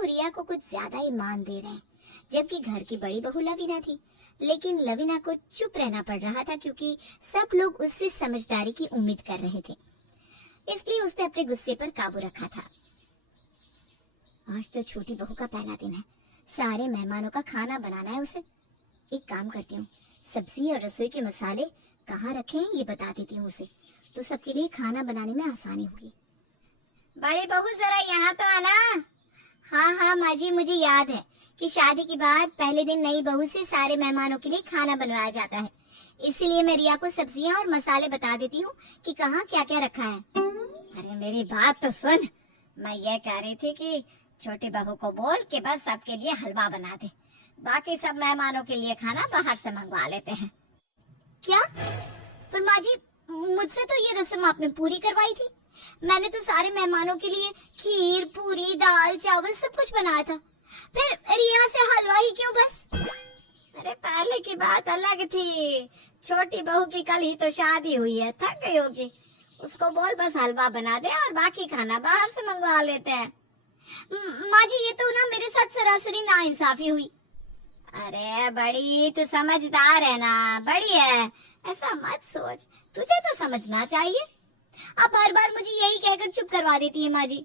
बहू रिया को कुछ ज्यादा ही मान दे रहे हैं, जबकि घर की बड़ी बहू लवीना थी। लेकिन लवीना को चुप रहना पड़ रहा था क्योंकि सब लोग उससे समझदारी की उम्मीद कर रहे थे, इसलिए उसने अपने गुस्से पर काबू रखा था। आज तो छोटी बहू का पहला दिन है, सारे मेहमानों का खाना बनाना है उसे। एक काम करती हूँ, सब्जी और रसोई के मसाले कहाँ रखे हैं ये बता देती हूँ उसे, तो सबके लिए खाना बनाने में आसानी होगी। बड़ी बहू जरा यहाँ तो आना। हाँ हाँ माँ जी, मुझे याद है कि शादी के बाद पहले दिन नई बहू से सारे मेहमानों के लिए खाना बनवाया जाता है, इसीलिए मैं रिया को सब्जियाँ और मसाले बता देती हूँ कि कहाँ क्या क्या रखा है। अरे मेरी बात तो सुन, मैं ये कह रही थी कि छोटी बहू को बोल के बस सबके लिए हलवा बना दे, बाकी सब मेहमानों के लिए खाना बाहर से मंगवा लेते हैं। क्या? पर माँ जी, मुझसे तो ये रस्म आपने पूरी करवाई थी। मैंने तो सारे मेहमानों के लिए खीर, पूरी, दाल, चावल सब कुछ बनाया था, फिर रिया से हलवा ही क्यों बस? अरे पहले की बात अलग थी, छोटी बहू की कल ही तो शादी हुई है, थक गई होगी, उसको बोल बस हलवा बना दे और बाकी खाना बाहर से मंगवा लेते हैं। माँ जी, ये तो ना मेरे साथ सरासरी नाइंसाफी हुई। अरे बड़ी तू समझदार है ना, बड़ी है, ऐसा मत सोच, तुझे तो समझना चाहिए। अब बार बार मुझे यही कहकर चुप करवा देती है माँ जी।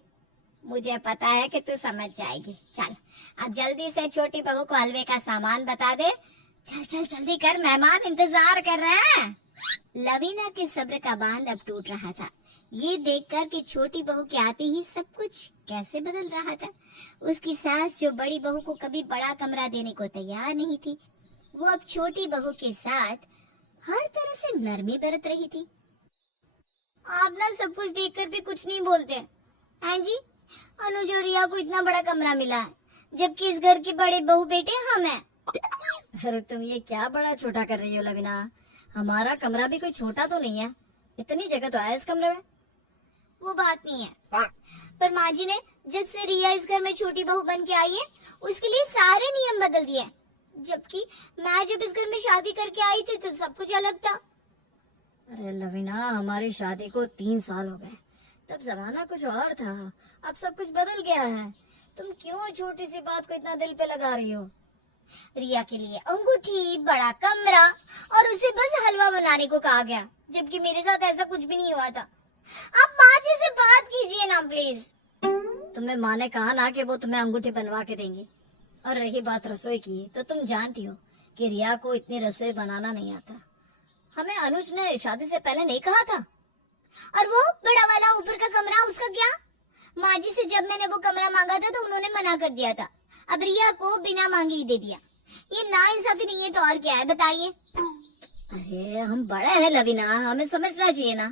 मुझे पता है कि तू समझ जाएगी। चल अब जल्दी से छोटी बहू को हलवे का सामान बता दे। चल चल जल्दी कर, मेहमान इंतजार कर रहे हैं। लवीना के सब्र का बांध अब टूट रहा था, ये देखकर कि छोटी बहू के आते ही सब कुछ कैसे बदल रहा था। उसकी सास जो बड़ी बहू को कभी बड़ा कमरा देने को तैयार नहीं थी, वो अब छोटी बहू के साथ हर तरह से नरमी बरत रही थी। आप ना सब कुछ देखकर भी कुछ नहीं बोलते हैं जी। अनुज और रिया को इतना बड़ा कमरा मिला है, जबकि इस घर के बड़े बहू बेटे हम हैं। अरे तुम ये क्या बड़ा छोटा कर रही हो लवीना, हमारा कमरा भी कोई छोटा तो नहीं है, इतनी जगह तो है इस कमरे में। वो बात नहीं है, पर माँ जी ने जब से रिया इस घर में छोटी बहू बन के आई है, उसके लिए सारे नियम बदल दिए, जबकि मैं जब इस घर में शादी करके आई थी तो सब कुछ अलग था। अरे लवीना, हमारी शादी को 3 साल हो गए, तब जमाना कुछ और था, अब सब कुछ बदल गया है। तुम क्यों छोटी सी बात को इतना दिल पे लगा रही हो? रिया के लिए अंगूठी, बड़ा कमरा और उसे बस हलवा बनाने को कहा गया, जबकि मेरे साथ ऐसा कुछ भी नहीं हुआ था। आप माँ जी से बात कीजिए ना प्लीज। तुम्हें माँ ने कहा ना कि वो तुम्हें अंगूठी बनवा के देंगी। और रही बात रसोई की, तो तुम जानती हो कि रिया को इतनी रसोई बनाना नहीं आता। हमें अनुज ने शादी से पहले नहीं कहा था। और वो बड़ा वाला ऊपर का कमरा, उसका क्या? माँ जी से जब मैंने वो कमरा मांगा था तो उन्होंने मना कर दिया था, अब रिया को बिना मांगे ही दे दिया। ये नाइंसाफी नहीं है तो और क्या है, बताइए। अरे हम बड़े हैं लवीना, हमें समझना चाहिए ना,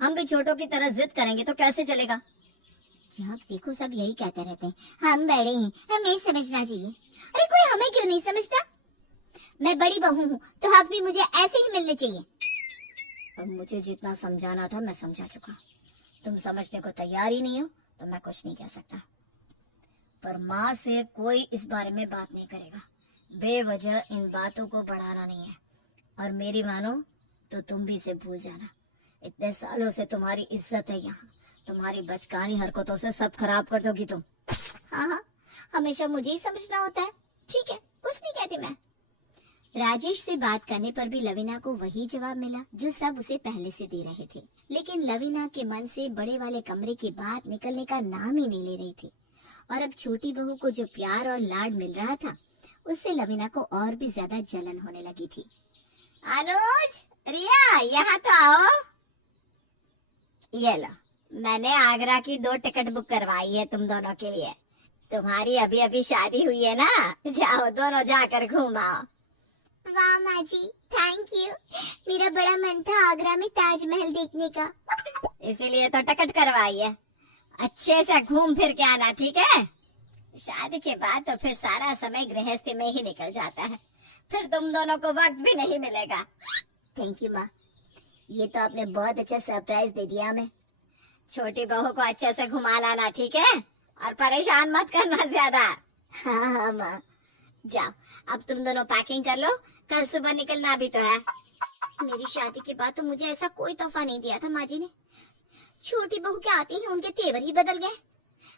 हम भी छोटों की तरह जिद करेंगे तो कैसे चलेगा? जब देखो सब यही कहते रहते हैं, हम बड़े हैं, हमें समझना चाहिए। अरे कोई हमें क्यों नहीं समझता? मैं बड़ी बहू हूँ तो हक भी मुझे ऐसे ही मिलने चाहिए। अब मुझे जितना समझाना था मैं समझा चुका, तुम समझने को तैयार ही नहीं हो तो मैं कुछ नहीं कह सकता। पर माँ से कोई इस बारे में बात नहीं करेगा, बेवजह इन बातों को बढ़ाना नहीं है। और मेरी मानो तो तुम भी इसे भूल जाना, इतने सालों से तुम्हारी इज्जत है यहाँ, तुम्हारी बचकानी हरकतों से सब खराब कर दोगी तुम। हाँ हाँ, हमेशा मुझे ही समझना होता है, ठीक है, कुछ नहीं कहती मैं। राजेश से बात करने पर भी लवीना को वही जवाब मिला जो सब उसे पहले से दे रहे थे, लेकिन लवीना के मन से बड़े वाले कमरे की बात निकलने का नाम ही नहीं ले रही थी। और अब छोटी बहू को जो प्यार और लाड मिल रहा था, उससे लवीना को और भी ज्यादा जलन होने लगी थी। अनुज, रिया, यहाँ तो आओ। ये लो, मैंने आगरा की 2 टिकट बुक करवाई है तुम दोनों के लिए। तुम्हारी अभी अभी शादी हुई है ना, जाओ दोनों जाकर घूमाओ। वाह माँ जी, थैंक यू। मेरा बड़ा मन था आगरा में ताजमहल देखने का, इसीलिए तो टिकट करवाई है। अच्छे से घूम फिर के आना, ठीक है? शादी के बाद तो फिर सारा समय गृहस्थी में ही निकल जाता है, फिर तुम दोनों को वक्त भी नहीं मिलेगा। थैंक यू माँ, ये तो आपने बहुत अच्छा सरप्राइज दे दिया हमें। छोटी बहू को अच्छे से घुमा लाना, ठीक है? और परेशान मत करना ज्यादा। हाँ हाँ माँ। जाओ अब तुम दोनों पैकिंग कर लो, कल सुबह निकलना भी तो है। मेरी शादी के बाद तो मुझे ऐसा कोई तोहफा नहीं दिया था माँ जी ने, छोटी बहू के आते ही उनके तेवर ही बदल गए।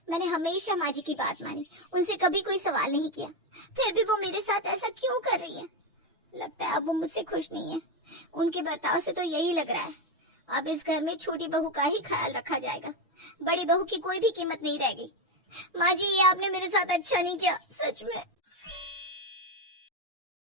मैंने हमेशा माँ जी की बात मानी, उनसे कभी कोई सवाल नहीं किया, फिर भी वो मेरे साथ ऐसा क्यों कर रही है? लगता है अब वो मुझसे खुश नहीं है। उनके बर्ताव से तो यही लग रहा है। अब इस घर में छोटी बहू का ही ख्याल रखा जाएगा, बड़ी बहू की कोई भी कीमत नहीं रहेगी। माँ जी, ये आपने मेरे साथ अच्छा नहीं किया, सच में।